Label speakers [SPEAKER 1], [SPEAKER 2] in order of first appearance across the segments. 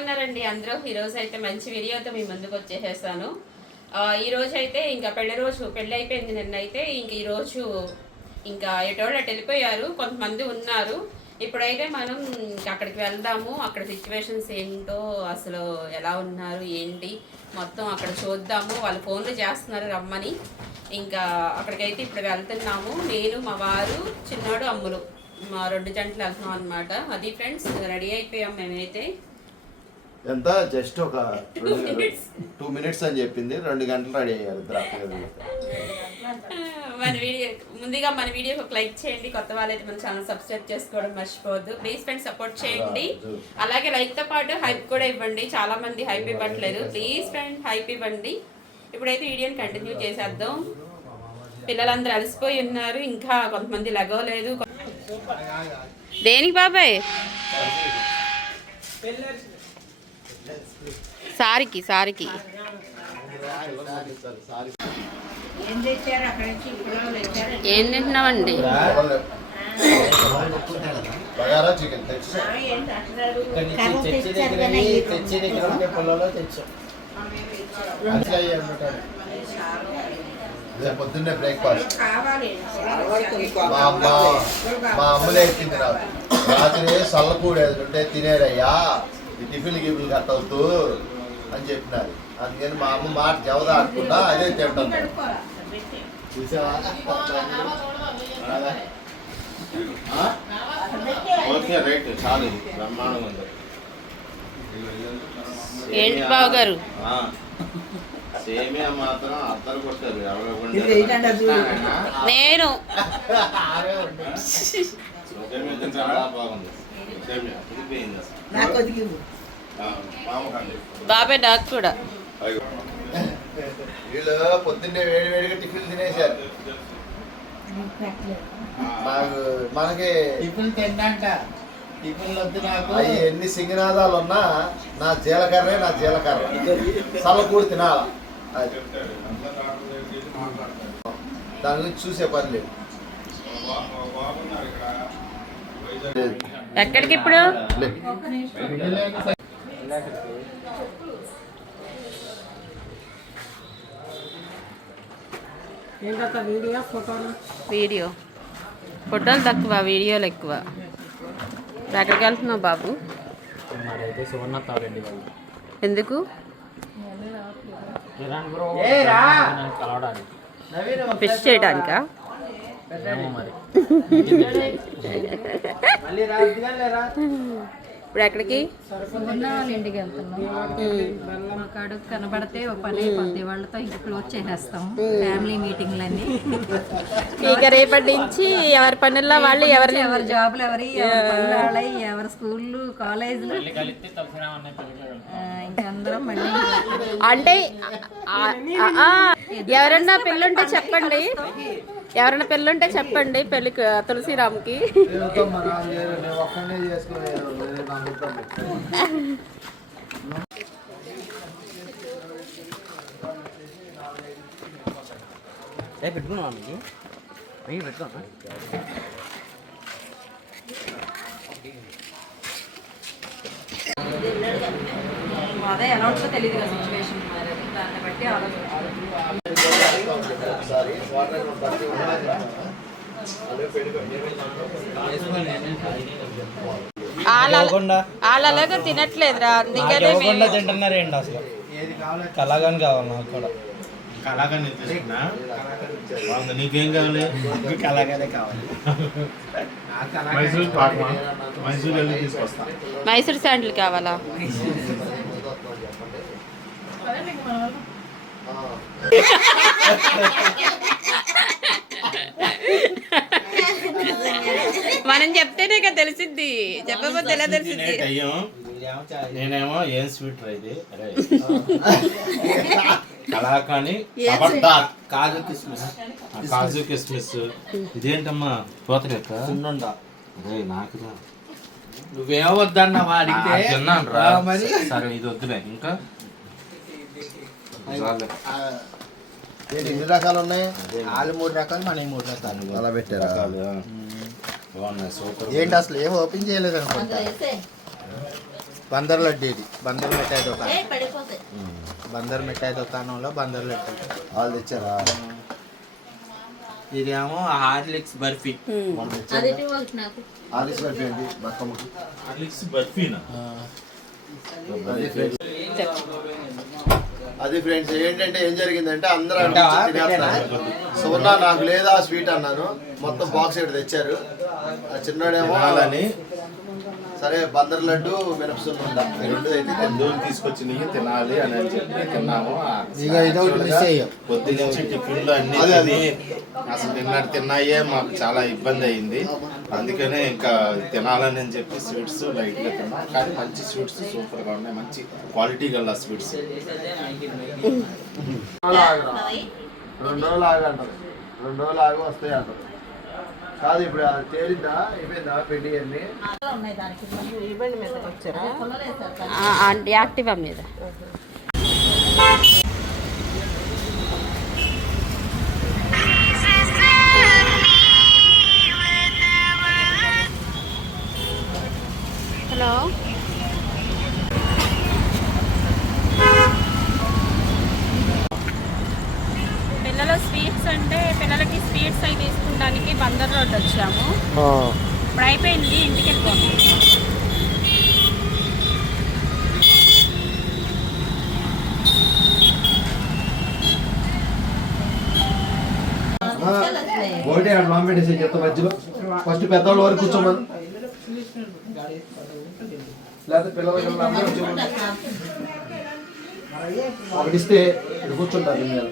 [SPEAKER 1] ఉన్నారండి అందరూ. ఈ రోజు అయితే మంచి వీడియోతో మీ ముందుకు వచ్చేసేసాను. ఈరోజు అయితే ఇంకా పెళ్ళి రోజు పెళ్ళి అయిపోయింది నిన్న అయితే. ఇంక ఈరోజు ఇంకా ఎటోళ్ళు అటు వెళ్ళిపోయారు. కొంతమంది ఉన్నారు. ఇప్పుడైతే మనం అక్కడికి వెళ్దాము. అక్కడ సిచ్యువేషన్స్ ఏంటో అసలు ఎలా ఉన్నారు ఏంటి? మొత్తం అక్కడ చూద్దాము. వాళ్ళు ఫోన్లు చేస్తున్నారు రమ్మని. ఇంకా అక్కడికైతే ఇప్పుడు వెళ్తున్నాము. నేను మా వారు చిన్నోడు అమ్ములు. మా రెండు జంటలు వెళ్తున్నాం అనమాట అది ఫ్రెండ్స్ రెడీ అయిపోయాం మేమైతే.
[SPEAKER 2] ఎంత జస్ట్ ఒక టూ మినిట్స్ అని చెప్పింది. రెండు గంటలు రెడీ అయ్యారు
[SPEAKER 1] మన వీడియో ముందుగా మన వీడియోకి ఒక లైక్ చేయండి. కొత్త వాళ్ళైతే మన ఛానల్ సబ్స్క్రైబ్ చేసుకోవడం మర్చిపోవద్దు. ప్లీజ్ ఫ్రెండ్స్ సపోర్ట్ చేయండి. అలాగే లైక్తో పాటు హైప్ కూడా ఇవ్వండి. చాలా మంది హైప్ ఇవ్వట్లేదు. ప్లీజ్ ఫ్రెండ్ హైప్ ఇవ్వండి. ఇప్పుడైతే వీడియోని కంటిన్యూ చేసేద్దాం. పిల్లలందరూ అలసిపోయి ఉన్నారు. ఇంకా కొంతమంది లగవలేదు. దేనికి బాబాయ్? సారికి సారికి.
[SPEAKER 3] ఏం
[SPEAKER 1] తింటున్నామండి?
[SPEAKER 2] పొద్దున్నే బ్రేక్ఫాస్ట్ మా అమ్మ మా అమ్మ నేర్పింది నాకు. రాత్రి సల్లకూడు ఉంటే తినేరయ్యా ఈ టిఫిన్ గిఫిన్ కట్టవద్దు అని చెప్పినారు. అందుకని మా అమ్మ మాట జవదాడకుండా అదే తింటాను చూసావా? ఆ? Okay right. చాలు. బ్రహ్మాండంగా ఉంది.
[SPEAKER 1] ఏంటి బావ గారు.
[SPEAKER 2] సేమియా మాత్రం అత్తరు కొట్టారు. ఎవరో.
[SPEAKER 1] నేను.
[SPEAKER 2] సేమియా బాగుంది. సేమియా ఉడికిపోయింది అసలు.
[SPEAKER 1] బాబాయ్ నాకు కూడా.
[SPEAKER 2] వీళ్ళు పొద్దున్నే వేడి వేడిగా టిఫిన్ తినేశారు. నాకు మనకి
[SPEAKER 4] టిఫిన్ తిండంట టిఫిన్ వద్దు నాకు.
[SPEAKER 2] అవి ఎన్ని సింగనాదాలు ఉన్నా నా జీలకర్రే నా జీలకర్ర. చల్లకూడి తినాల. దాని గురించి చూసే పని లేదు.
[SPEAKER 1] ఎక్కడికి ఇప్పుడు?
[SPEAKER 3] వీడియో ఫోటోలు?
[SPEAKER 1] తక్కువ వీడియోలు ఎక్కువ. ఎక్కడికి వెళ్తున్నావు బాబు? ఎందుకు? ఫిష్ చేయడానికా?
[SPEAKER 5] మరి.
[SPEAKER 1] ఇప్పుడు ఎక్కడికి?
[SPEAKER 6] ఇంటికి వెళ్తున్నాం కనబడితే ఒక పని అయిపోద్ది. వాళ్ళతో ఇంక క్లోజ్ చేసేస్తాం. ఫ్యామిలీ మీటింగ్లన్నీ
[SPEAKER 1] ఇక రేపటి నుంచి ఎవరి పనుల్లో వాళ్ళు ఎవరి
[SPEAKER 6] ఎవరి జాబులు ఎవరి ఎవరి ఎవరి స్కూళ్ళు కాలేజీలు. ఇంకందరం మళ్ళీ
[SPEAKER 1] అంటే ఎవరన్నా పెళ్ళుంటే చెప్పండి. ఎవరైనా పెళ్ళుంటే చెప్పండి పెళ్ళి తులసిరామ్కి.
[SPEAKER 4] ఒక్కనే
[SPEAKER 5] పెట్టుకున్నావా మీకు మీకు పెట్టుకున్నా
[SPEAKER 6] అదే ఎలా ఉంటుందో తెలియదు కదా సిచ్యువేషన్ మరి దాన్ని బట్టి ఆలోచించాలి
[SPEAKER 2] ఒకసారి వాటర్ బట్టి ఉండాలి. అదే పెళ్ళి
[SPEAKER 1] వాళ్ళు అలాగే తినట్లేదురా అందుకనే
[SPEAKER 5] ఇవ్వకుండా తింటున్నారేంటి అసలు?
[SPEAKER 4] ఏది కావాలి
[SPEAKER 5] నాకు కూడా.
[SPEAKER 7] కళాగానే తీసుకున్నా నీకేం కావాలి?
[SPEAKER 5] కళాగానే కావాలి.
[SPEAKER 7] మైసూర్ పాకమా మైసూర్ వెళ్ళి తీసుకొస్తా.
[SPEAKER 1] మైసూర్ శాండిల్ కావాలా? మనం చెప్తేనే కదా తెలిసిద్ది. చెప్పకపోతే ఎలా తెలిసిద్ది?
[SPEAKER 5] చాలా-
[SPEAKER 7] నేనేమో ఏం స్వీట్ ఇది? అరే. కళాకాని
[SPEAKER 5] కాజు కిస్మిస్.
[SPEAKER 7] ఆ కాజు కిస్మిస్. ఇదేంటమ్మా? అరే నాకు రా.
[SPEAKER 5] నువ్వేమొద్దన్నావా
[SPEAKER 7] ఆ,
[SPEAKER 5] అడిగితే?
[SPEAKER 7] తిన్నాను రా సరే ఇది వద్దులే. ఇంకా?
[SPEAKER 2] ఎన్ని రకాలు ఉన్నాయి?
[SPEAKER 4] వాళ్ళు మూడు రకాలు మన మూడు రకాలు.
[SPEAKER 2] అలా పెట్టారా?
[SPEAKER 4] ఏంటి అసలు? ఏం ఓపెన్ చేయలేదు అనుకుంటా. బందర్ లడ్డు ఇది. బందర్ మిఠాయి దుకాణం బందర్ మిఠాయి దుకాణంలో బందర్ లడ్డు.
[SPEAKER 2] వాళ్ళు తెచ్చారా?
[SPEAKER 5] ఇదేమో హార్లిక్స్ బర్ఫీ.
[SPEAKER 2] ఆలిస్ అయిపోయింది బతుకమ్మకి
[SPEAKER 7] హార్లిక్స్ బర్ఫీనా?
[SPEAKER 2] అది ఫ్రెండ్స్ ఏంటంటే ఏం జరిగిందంటే అందరూ. సువర్ణ నాకు లేదా స్వీట్ అన్నాను మొత్తం బాక్స్ ఇక్కడ తెచ్చారు. ఆ చిన్నోడేమో సరే బందర్ లడ్డు మినపసున్నుండ ఈ రెండు అయితే
[SPEAKER 7] తీసుకొచ్చినవి తినాలి అని అని చెప్పి తిన్నాము.
[SPEAKER 4] ఇక ఇదొకటి మిస్ అయ్యాం.
[SPEAKER 7] పొద్దు నుంచి టిఫిన్లు అన్ని
[SPEAKER 2] అదే,
[SPEAKER 7] అసలు నిన్నటి తిన్నాయే మాకు చాలా ఇబ్బంది అయింది. అందుకనే ఇంకా తినాలని అని చెప్పి స్వీట్స్ లైట్గా తిన్నాం. కానీ మంచి స్వీట్స్ సూపర్గా ఉన్నాయి. మంచి క్వాలిటీ గల స్వీట్స్.
[SPEAKER 2] రెండు రోజులు ఆగి అంటారు. రెండు రోజులు ఆగి వస్తాయి అంటారు. కాదు ఇప్పుడు అది తేలిందా? అయిపోయిందా పెళ్ళి అన్ని
[SPEAKER 3] ఇవ్వండి మీద వచ్చారా?
[SPEAKER 1] యాక్టివా మీద?
[SPEAKER 2] ఆడ అక్కడ మామ పెట్టేసి చెత్త మధ్యలో. ఫస్ట్ పెద్దవాళ్ళ వరకు కూర్చోమని. లేకపోతే పిల్లలకి అందరూ కూర్చోమని. ఒకటి ఇక్కడ కూర్చుంటారు మీరు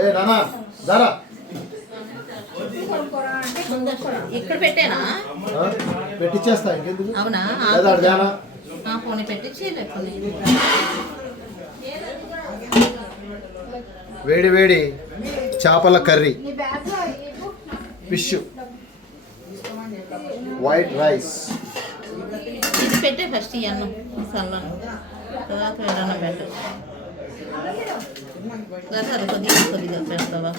[SPEAKER 2] ఏ నానా దారా.
[SPEAKER 3] ఇక్కడ పెట్టానా?
[SPEAKER 2] పెట్టిచ్చేస్తా ఇంకెందుకు?
[SPEAKER 3] అవునా?
[SPEAKER 2] లేదా
[SPEAKER 3] ఆ పోనీ పెట్టించి లేకపోతే
[SPEAKER 2] వేడి వేడి చేపల కర్రీ. ఫిష్. White rice.
[SPEAKER 3] ఇది పెట్టే ఫస్ట్ ఈ అన్నం మసాలాను తర్వాత ఏదన్నా పెట్టు. అది కొద్దిగా కొద్దిగా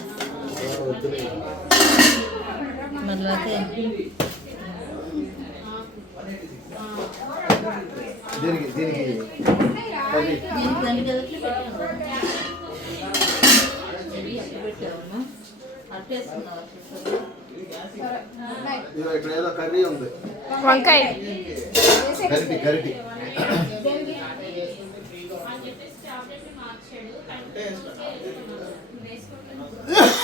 [SPEAKER 3] మళ్ళీ అయితే
[SPEAKER 2] దీనికి దీనికి ఇక్కడ ఏదో కర్రీ ఉంది.
[SPEAKER 1] వంకాయ
[SPEAKER 2] గరిటి గరిటి ఏ రారనే నవీను ఆహా
[SPEAKER 3] ఇది చేప
[SPEAKER 1] లేదు
[SPEAKER 2] ఓ, సరే.
[SPEAKER 3] ఇది ఇందులో వేసుకుని అది ఇది ఇది పులుసు.
[SPEAKER 2] అదే పెట్టుకున్నాను. ఓ,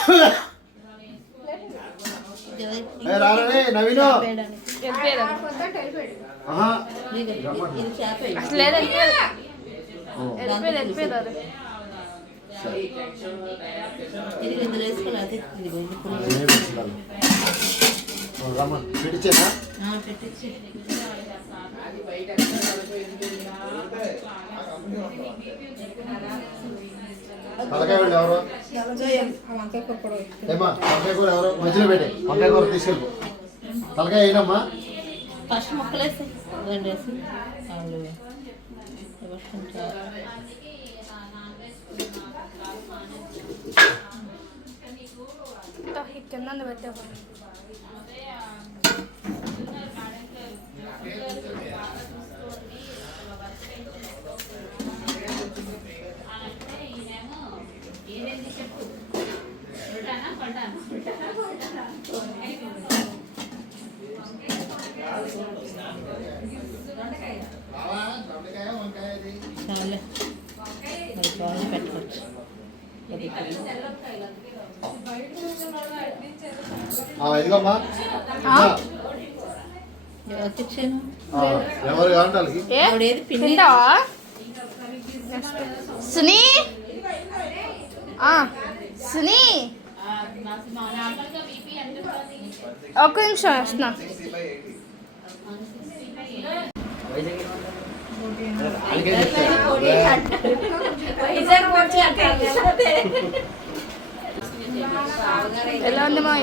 [SPEAKER 2] రమ్మను. పెట్టించేనా
[SPEAKER 3] పెట్టించి
[SPEAKER 2] తలకాయ వాళ్ళు ఎవరు? ఏమా వంకాయ కూర ఎవరు? మధ్యలో పెట్టే. వంకాయ కూర తీసుకెళ్ళిపో. తలకాయ అయినమ్మా
[SPEAKER 3] ఫస్ట్ ముక్కలేసి రెండు వేసి వాళ్ళు ఎవరుకుంటారు చాలే మరి బాగా పెట్టుకోవచ్చు అది
[SPEAKER 2] ఆ, ఇదిగోమ్మా ఆ,
[SPEAKER 3] ఎవరికి ఇచ్చాను
[SPEAKER 2] ఆ, ఎవరు కావాలి వాళ్ళకి
[SPEAKER 3] ఆవిడేది పిన్ని
[SPEAKER 8] సునీ? ఆ, సునీ? ఒక్క నిమిషం వస్తున్నా ఎలా ఉంది మా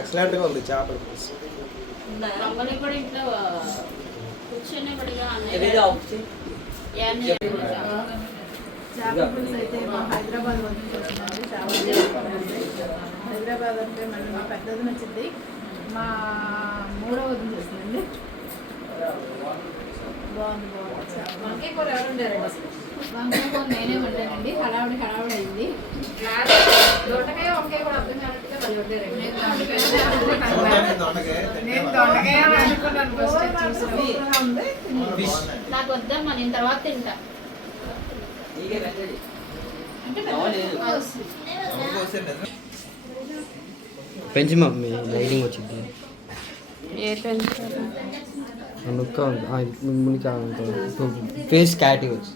[SPEAKER 4] ఎక్సలెంట్గా ఉంది చేపల పులుసు.
[SPEAKER 3] చేపల పులుసు అయితే మా హైదరాబాద్. హైదరాబాద్ అంటే మళ్ళీ మా పెద్దది నచ్చింది. మా మూడో వదిలి చేసిందండి బాగుంది. బాగుంది చేపల
[SPEAKER 6] వంకాయ కూర ఎవరు ఉండారండి అసలు?
[SPEAKER 3] వంకాయ కూర నేనే వండానండి. హడావుడి హడావుడి అయింది
[SPEAKER 6] దొండకాయ వంకాయ కూడా అర్థం కానట్టుగా
[SPEAKER 1] నాకు వద్దమ్మా నేను తర్వాత తింటా.
[SPEAKER 9] పెంచి మమ్మీ లైటింగ్ వచ్చింది.
[SPEAKER 1] ఏ పెంచారు?
[SPEAKER 9] ముక్క మునిక ఫేస్ క్యాటి వచ్చి.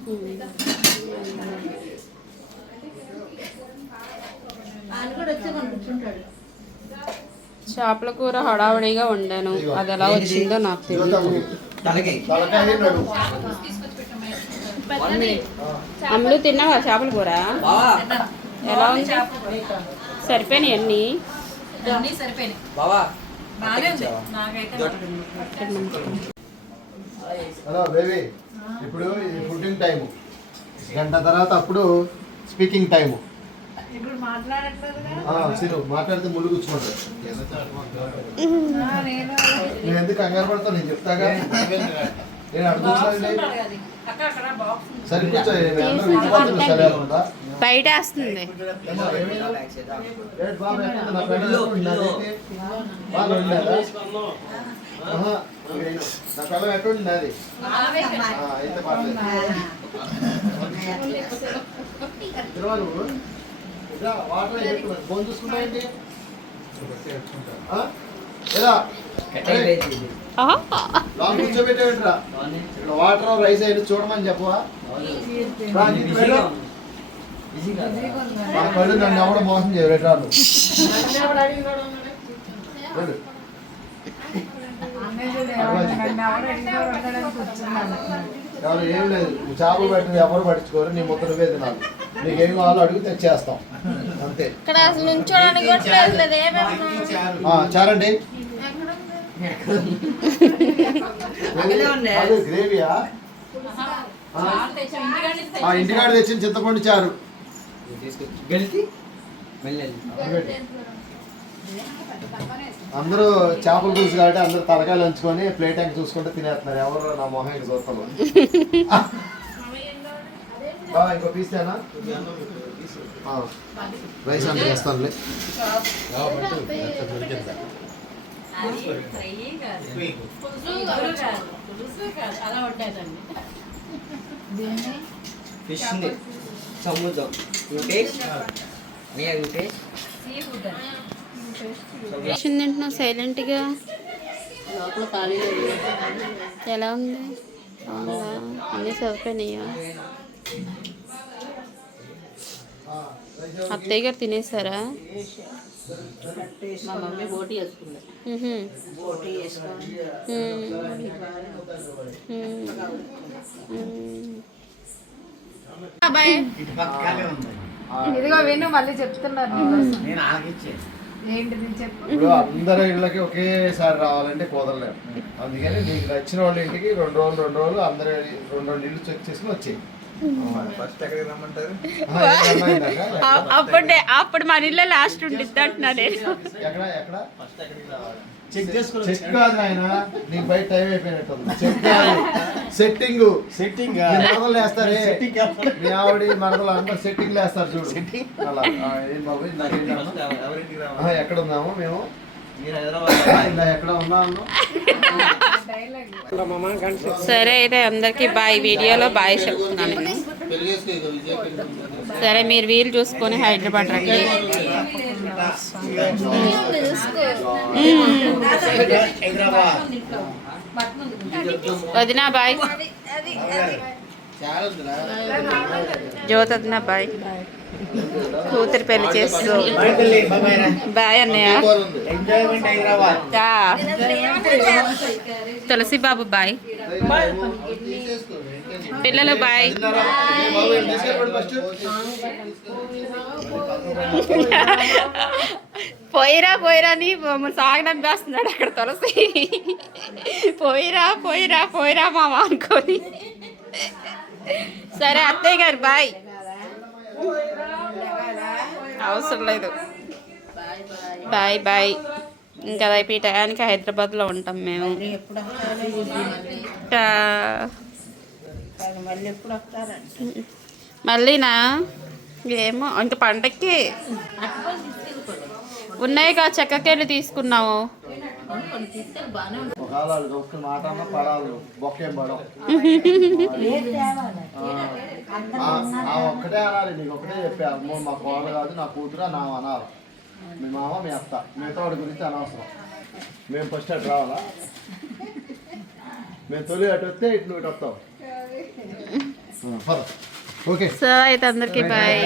[SPEAKER 1] చేపల కూర హడావుడిగా వండాను. అది ఎలా వచ్చిందో నాకు తెలియదు. అమ్ములు తిన్నావా చేపల కూర? ఎలా ఉంది? సరిపోయినాయి అన్ని?
[SPEAKER 6] అన్నీ సరిపోయినాయి
[SPEAKER 9] బావా
[SPEAKER 6] బాగానే ఉంది నాకైతే
[SPEAKER 2] హలో బేబీ. ఇప్పుడు ఇది ఫుడ్డింగ్ టైము గంట తర్వాత అప్పుడు స్పీకింగ్ టైము సిను మాట్లాడితే ముళ్ళు కూర్చుకుంటారు
[SPEAKER 3] నేను
[SPEAKER 2] నేను ఎందుకు కంగారు పడతావు నేను చెప్తాగా నేను అడుగుతున్నానండి సరే ఉందా?
[SPEAKER 1] బయట వేస్తుంది
[SPEAKER 2] నా అయితే పర్లేదు వాటర్ పెట్టుకున్నాను ఫోన్ చూసుకున్నాయండి ఏదా లాంగ్ కూర్చోబెట్టేవిట్రా? ఇక్కడ వాటర్ రైస్ అయిన చూడమని చెప్పవా. మా కళ్ళు నన్ను ఎవడ మోసం చేయరు ఎట్లా. ఎవరు ఏం లేదు. నువ్వు చేపలు పెట్టిన ఎవరు పట్టించుకోరు. నీ ముద్ర వేది నాకు నీకేం కావాలో అడిగి తెచ్చేస్తాం. అంతే. చారండి అదే గ్రేవీయా? ఆ, ఆ, ఇంటికాడ తెచ్చిన చింతపండు చారు.
[SPEAKER 9] గెలిచి?
[SPEAKER 2] పెట్టు. అందరూ చేపల పులుసు కాబట్టి అందరూ తలకాయలు ఉంచుకొని ప్లేట్ ఎంక చూసుకుంటూ తినేస్తున్నారు. ఎవరు నా మొహం ఇంక చూస్తారు బాగా ఇంకో పీస్ తేనా రైస్ అంత చేస్తానులే
[SPEAKER 9] ఫిష్ సముద్రం. టేస్ట్ అయ్యా టేస్ట్
[SPEAKER 6] సీ ఫుడ్ అండి
[SPEAKER 1] తింటున్నావు సైలెంట్గా
[SPEAKER 3] లోపల ఖాళీలో ఉంది.
[SPEAKER 1] ఎలా ఉంది? బాగుందా అన్నీ సరిపోయినాయా? అత్తయ్య గారు తినేసారా?
[SPEAKER 3] మా మమ్మీ బోటి వేసుకుంది. బోటి ఇదిగో విను మళ్ళీ చెప్తున్నారు.
[SPEAKER 4] నేను
[SPEAKER 2] ఇప్పుడు అందరి ఇళ్ళకి ఒకేసారి రావాలంటే కుదరలేము అందుకని నీకు నచ్చిన వాళ్ళ ఇంటికి రెండు రోజులు రెండు రోజులు అందరి రెండు రెండు ఇల్లు చెక్ చేసుకుని వచ్చేయి.
[SPEAKER 1] అప్పుడే అప్పుడు మన ఇల్లు లాస్ట్ ఉండిద్ది అంటున్నా నేను
[SPEAKER 2] ఎక్కడ ఎక్కడ?
[SPEAKER 4] ఫస్ట్ ఎక్కడికి రావాలి? చెక్
[SPEAKER 2] కాదు నాయన నీకు బయట టైం అయిపోయినట్టుంది చెక్ కాదు. సెట్టింగ్
[SPEAKER 4] సెట్టింగ్
[SPEAKER 2] మరదలు వేస్తారే
[SPEAKER 4] సెట్టింగ్
[SPEAKER 2] మీ ఆవిడ మరదలు అందరు సెట్టింగ్ వేస్తారు చూడు? అలా. ఏం బాబు ఎక్కడ ఉన్నాము మేము?
[SPEAKER 4] మీరు హైదరాబాద్
[SPEAKER 2] ఇలా ఎక్కడ ఉన్నాము?
[SPEAKER 1] సరే అయితే అందరికి బాయ్ వీడియోలో బాయ్ చెప్తున్నాను. నేను సరే మీరు వీలు చూసుకొని హైదరాబాద్ రండి. వదినా బాయ్ జ్యోతి బాయ్ కూతురు పెళ్ళి చేస్తూ. బాయ్ అన్నయ్య.
[SPEAKER 4] ఎంజాయ్మెంట్
[SPEAKER 1] తులసి బాబు బాయ్. పిల్లలు బాయ్. పోయిరా పోయిరా అని సాగడం వేస్తున్నాడు అక్కడ తులసి. పోయిరా పోయిరా పోయిరా మామ అనుకొని. సరే అత్తయ్య గారు బాయ్. అవసరం లేదు. Bye bye. ఇంకా రేపు ఈ టయానికి హైదరాబాద్లో ఉంటాం మేము. మళ్ళీనా? ఏమో ఇంకా పండక్కి
[SPEAKER 8] అట్టుకొని తీసుకెళ్ళిపోయి
[SPEAKER 1] ఉన్నాయిగా చెక్కకెళ్ళి తీసుకున్నాము
[SPEAKER 2] వాళ్ళు ఒక్క మాట అన్నా పడాలి. బొక్కేం పడవు. ఆ ఒక్కటే అనాలి నీకు ఒకటే చెప్పా అమ్మో మా కోడలు కాదు నా కూతురు నా అనాలి. మీ మామ మీ అత్త. మిగతా వాడి గురించి అనవసరం. మేము ఫస్ట్ అటు రావాలా? మేము తొలి అటు వస్తే ఇటు నువ్వు ఇటు వస్తావు. ఓకే.
[SPEAKER 1] సో అయితే అందరికీ బాయ్.